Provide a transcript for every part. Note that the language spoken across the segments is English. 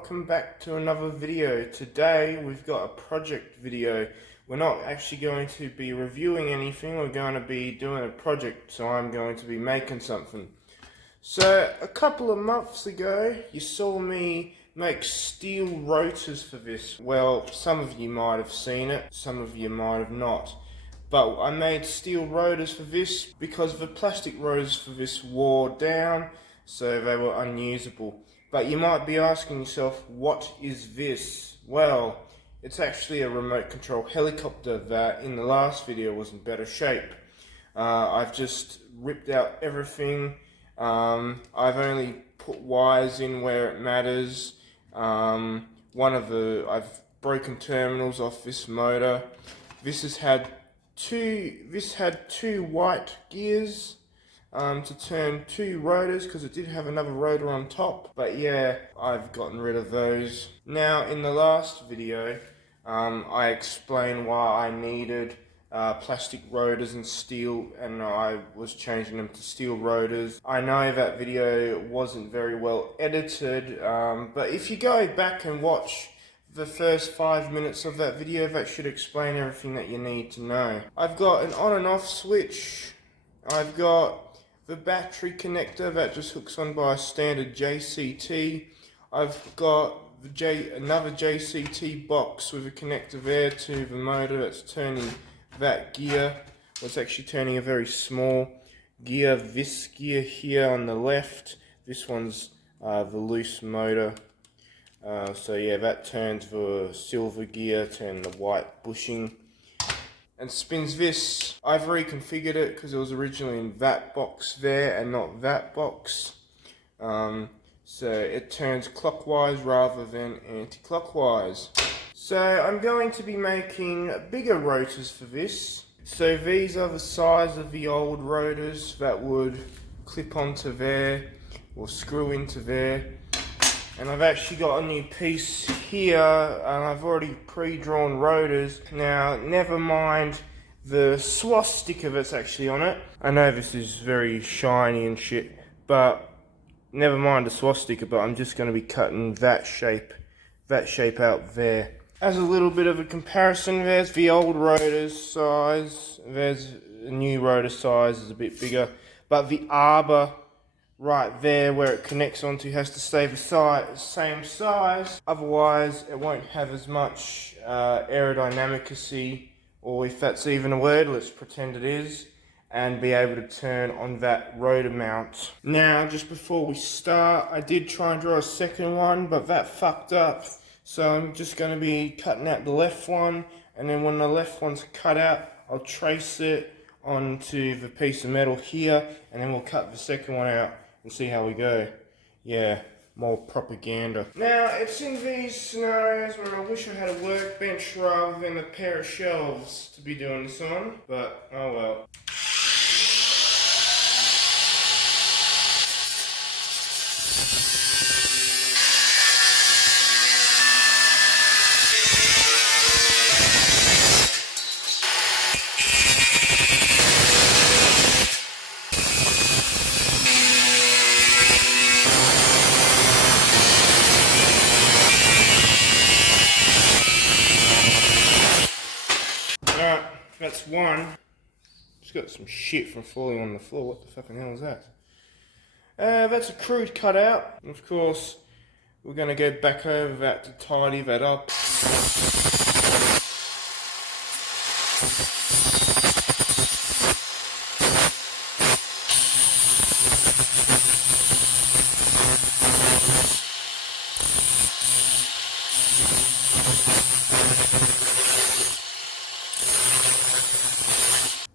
welcome back to another video. Today we've got a project video. We're not actually going to be reviewing anything, we're going to be doing a project, so I'm going to be making something. So a couple of months ago you saw me make steel rotors for this. Well, some of you might have seen it, some of you might have not. But I made steel rotors for this because the plastic rotors for this wore down, so they were unusable. But you might be asking yourself, what is this? Well, it's actually a remote control helicopter that in the last video was in better shape. I've just ripped out everything. I've only put wires in where it matters. I've broken terminals off this motor. This had two white gears to turn two rotors, because it did have another rotor on top, but yeah, I've gotten rid of those. Now in the last video I explained why I needed plastic rotors and steel, and I was changing them to steel rotors. I know that video wasn't very well edited, but if you go back and watch the first 5 minutes of that video, that should explain everything that you need to know. I've got an on and off switch. I've got the battery connector that just hooks on by a standard JCT. I've got another JCT box with a connector there to the motor that's turning that gear. Well, it's actually turning a very small gear. This gear here on the left, this one's the loose motor. So yeah, that turns the silver gear, turn the white bushing, and spins this. I've reconfigured it because it was originally in that box there and not that box. So it turns clockwise rather than anti-clockwise. So I'm going to be making bigger rotors for this. So these are the size of the old rotors that would clip onto there or screw into there. And I've actually got a new piece here, and I've already pre-drawn rotors. Now, never mind the swastika that's actually on it. I know this is very shiny and shit, but never mind the swastika, but I'm just going to be cutting that shape out there. As a little bit of a comparison, there's the old rotor's size, there's the new rotor size is a bit bigger, but the arbor right there where it connects onto has to stay the same size, otherwise it won't have as much aerodynamicacy, or if that's even a word, let's pretend it is, and be able to turn on that rotor mount. Now, just before we start, I did try and draw a second one, but that fucked up, so I'm just going to be cutting out the left one, and then when the left one's cut out, I'll trace it onto the piece of metal here, and then we'll cut the second one out and see how we go. Yeah, more propaganda. Now, it's in these scenarios where I wish I had a workbench rather than a pair of shelves to be doing this on, but oh well. Alright, that's one. Just got some shit from falling on the floor. What the fucking hell is that? That's a crude cutout. Of course, we're going to go back over that to tidy that up.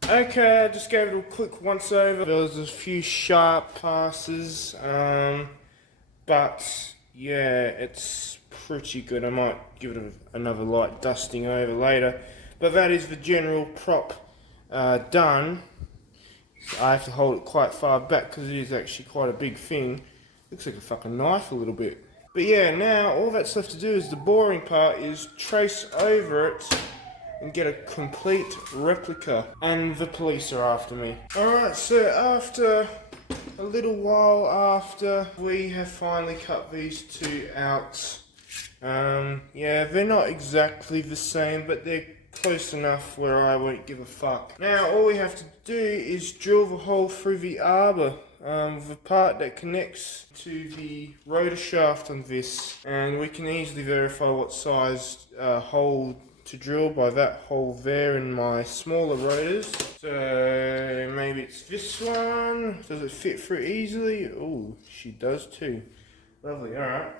Okay, I just gave it a quick once over. There was a few sharp passes, but yeah, it's pretty good. I might give it another light dusting over later, but that is the general prop done. So I have to hold it quite far back because it is actually quite a big thing. Looks like a fucking knife a little bit. But yeah, now all that's left to do is the boring part is trace over it and get a complete replica, and the police are after me. Alright, so after a little while after we have finally cut these two out, Yeah, they're not exactly the same, but they're close enough where I won't give a fuck. Now all we have to do is drill the hole through the arbor, the part that connects to the rotor shaft on this, and we can easily verify what size hole to drill by that hole there in my smaller rotors. So maybe it's this one. Does it fit through easily? Oh, she does too. Lovely, alright.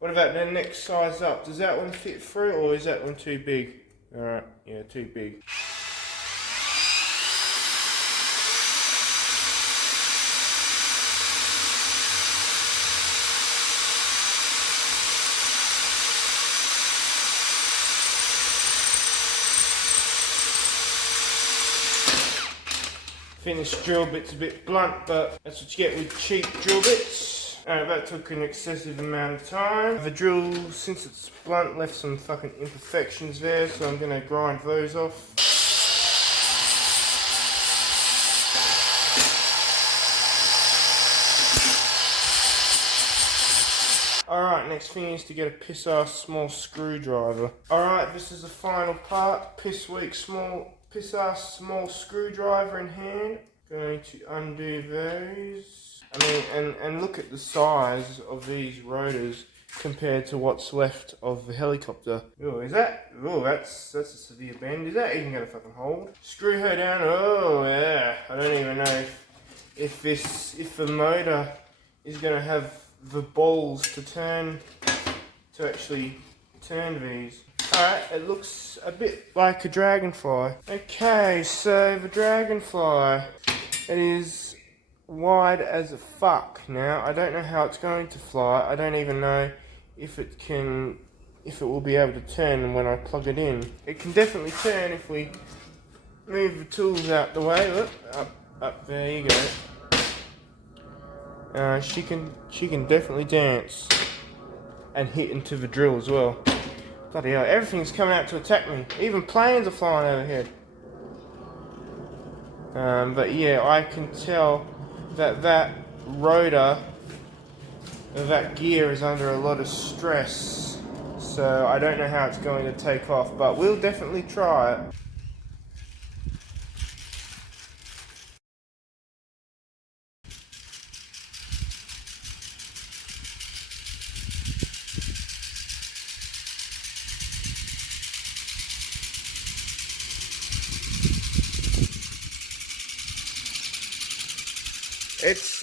What about the next size up? Does that one fit through, or is that one too big? Alright, yeah, too big. I think this drill bit's a bit blunt, but that's what you get with cheap drill bits. That took an excessive amount of time. The drill, since it's blunt, left some fucking imperfections there, so I'm gonna grind those off. Alright, next thing is to get a piss ass small screwdriver. Alright, this is the final part. Piss ass small screwdriver in hand. Going to undo those. I mean, and look at the size of these rotors compared to what's left of the helicopter. Oh, is that? Oh, that's a severe bend. Is that even gonna fucking hold? Screw her down. Oh yeah. I don't even know if the motor is gonna have the balls to actually turn these. Alright, it looks a bit like a dragonfly. Okay, so the dragonfly, it is wide as a fuck now. I don't know how it's going to fly. I don't even know if it will be able to turn when I plug it in. It can definitely turn if we move the tools out the way. Look, up, there you go. She can definitely dance and hit into the drill as well. Bloody hell, everything's coming out to attack me. Even planes are flying overhead. But yeah, I can tell that rotor, that gear is under a lot of stress. So I don't know how it's going to take off, but we'll definitely try it.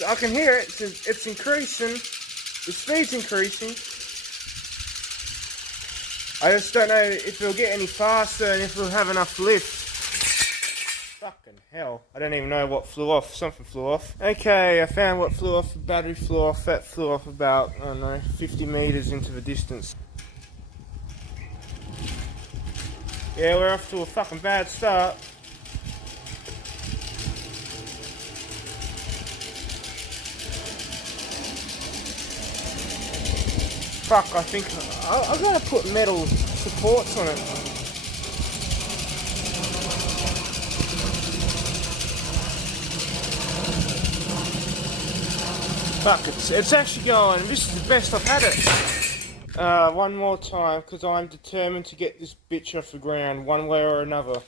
I can hear it, it's increasing, the speed's increasing. I just don't know if it'll get any faster and if it'll have enough lift. Fucking hell, I don't even know what flew off, something flew off. Okay, I found what flew off, the battery flew off, that flew off about, I don't know, 50 meters into the distance. Yeah, we're off to a fucking bad start. Fuck, I think I'm gonna put metal supports on it. Fuck, it's actually going. This is the best I've had it. One more time, because I'm determined to get this bitch off the ground, one way or another.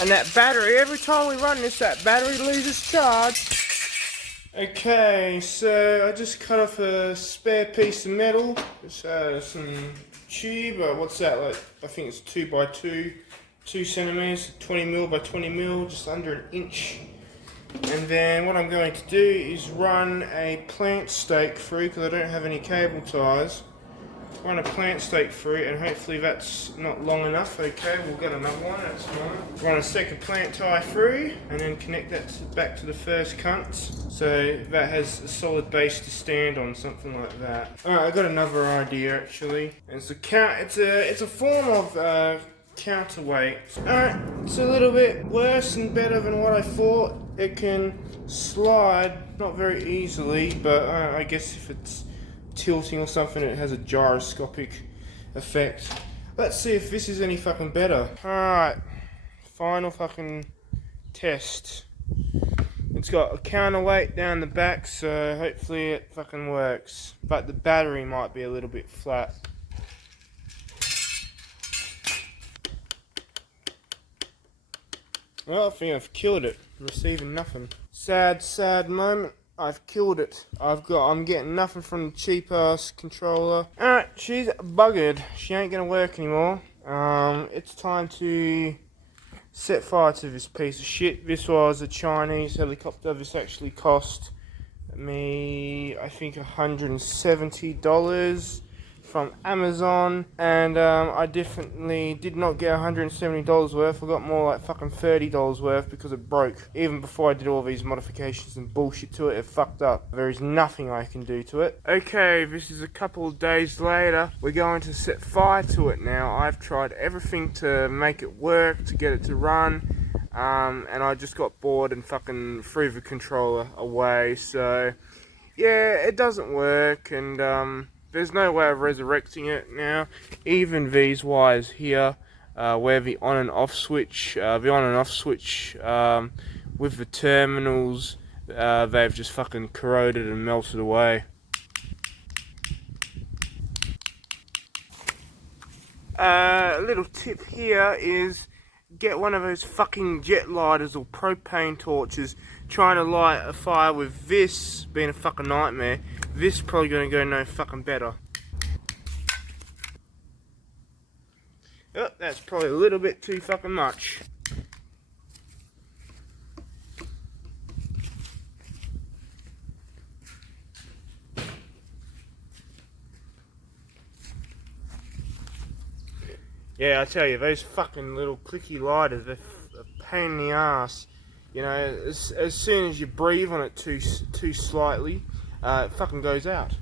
And that battery, every time we run this, that battery loses charge. Okay, so I just cut off a spare piece of metal. Just some tube, what's that, like, I think it's 2 by 2 centimeters, 20 mil by 20 mil, just under an inch. And then what I'm going to do is run a plant stake through, because I don't have any cable ties. Run a plant stake through, and hopefully that's not long enough. Okay, we'll get another one, that's fine. Run a second plant tie through, and then connect that back to the first cunt, so that has a solid base to stand on, something like that. Alright, I got another idea actually. It's a form of counterweight. Alright, it's a little bit worse and better than what I thought. It can slide, not very easily, but I guess if it's tilting or something, it has a gyroscopic effect. Let's see if this is any fucking better. Alright, final fucking test. It's got a counterweight down the back, so hopefully it fucking works. But the battery might be a little bit flat. Well, I think I've killed it. I'm receiving nothing. Sad, sad moment. I've killed it. I'm getting nothing from the cheap ass controller. Alright, she's buggered. She ain't gonna work anymore. It's time to set fire to this piece of shit. This was a Chinese helicopter. This actually cost me, I think, $170 from Amazon, and I definitely did not get $170 worth. I got more like fucking $30 worth because it broke. Even before I did all these modifications and bullshit to it, it fucked up. There is nothing I can do to it. Okay, this is a couple of days later. We're going to set fire to it now. I've tried everything to make it work, to get it to run, and I just got bored and fucking threw the controller away. So yeah, it doesn't work, and there's no way of resurrecting it now. Even these wires here, where the on and off switch, with the terminals, they've just fucking corroded and melted away. A little tip here is get one of those fucking jet lighters or propane torches. Trying to light a fire with this being a fucking nightmare. This is probably going to go no fucking better. Oh, that's probably a little bit too fucking much. Yeah, I tell you, those fucking little clicky lighters, they're a pain in the ass. You know, as soon as you breathe on it too slightly, it fucking goes out.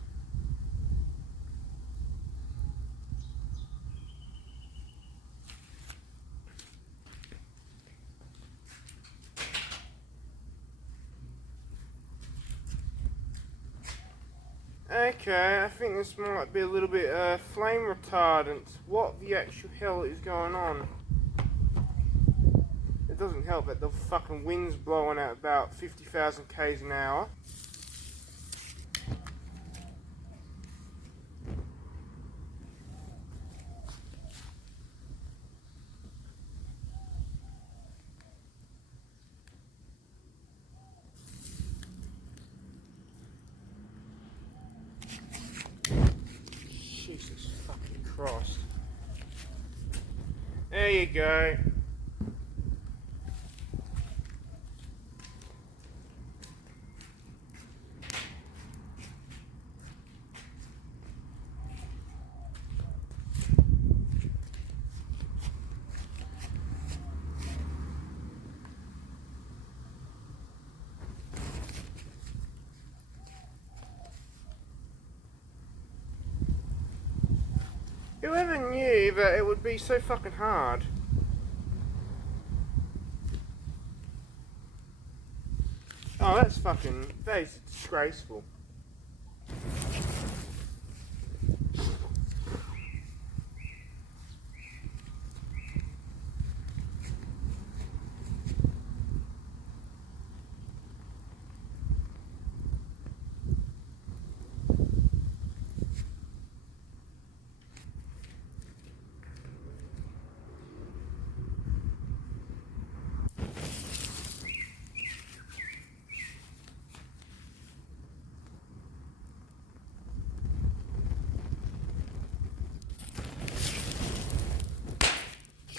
Okay, I think this might be a little bit flame retardant. What the actual hell is going on? It doesn't help that the fucking wind's blowing at about 50,000 k's an hour. Jesus fucking Christ. There you go. Whoever knew that it would be so fucking hard? Oh, that is disgraceful.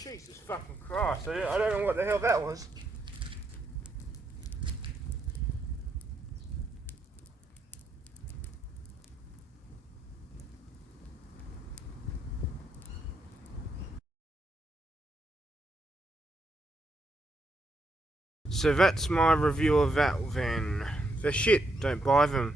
Jesus fucking Christ, I don't know what the hell that was. So that's my review of that then. They're shit, don't buy them.